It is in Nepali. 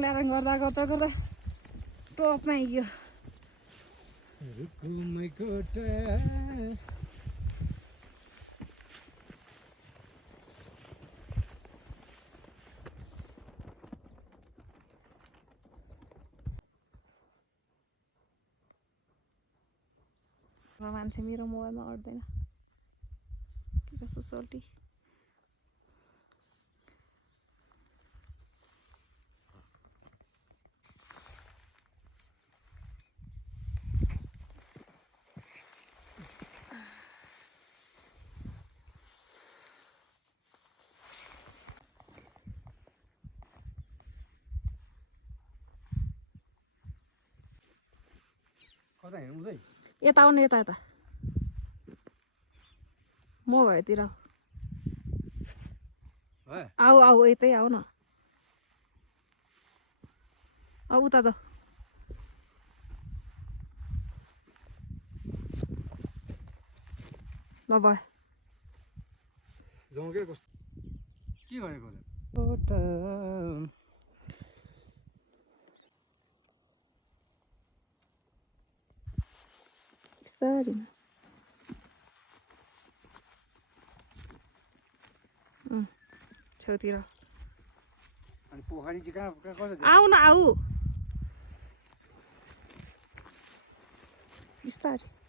ल्याएर गर्दा गर्दा गर्दा टपमा आइयो मान्छे मेरो मोबाइलमा अट्दैन के कस्तो सोल्टी यता आउनु यता यता म भएतिर आऊ आऊ यतै आऊ न अब उता जाऊ ल भयो के भनेको बिस्तारी छेउतिर अनि पोखरी चाहिँ कहाँ कसरी आऊ न आऊ बिस्तारी